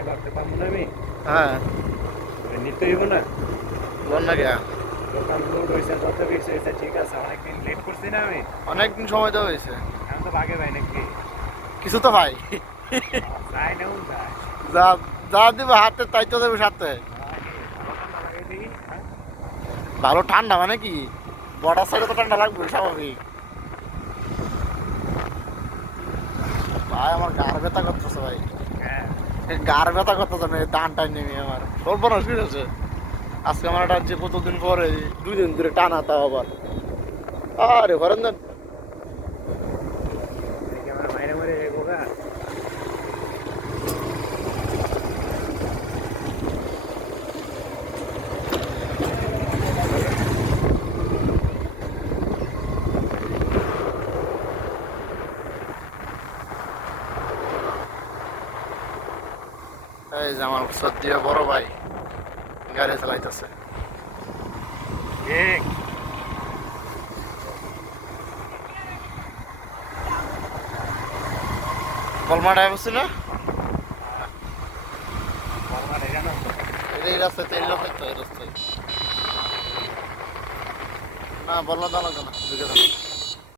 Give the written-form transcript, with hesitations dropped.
ভাবতে পারবো না আমি। হ্যাঁ নিতে হইব না। বল না কে দোকান লোড হয়েছে, কত কিছু হয়েছে, ঠিক আছে, অনেকদিন লেট করছি না আমি। অনেকদিন সময় তো হয়েছে এখন তো ভাগে ভাই নাকি কিছু তো ভাই চাই না যায়। যা যা দিবে হাতে তাই তো দেবে সাথে ভালো ঠান্ডা মানে কি বর্ডার সাইডে তো ঠান্ডা লাগবে স্বাভাবিক ভাই আমার গার ব্যথা করতেছে ভাই হ্যাঁ, গার ব্যথা করতেছে না টান টান নেমে আমার সর্বনাশ হয়েছে আজকে আমার একটা যে কতদিন পরে 2 দিন ধরে টানা তাও আবার আরে ঘরেন দেন দেখি আমার মাইরে মারে রেখো গা। এই যে আমার সত্যি বড় ভাই গাড়ি চালাইতেছে ঠিক। কলমাটা বসছি না আমার এখানে এই রাস্তায় তেল লোক তো এই রাস্তায় না বললো দাঁড়াতো না ঢুকে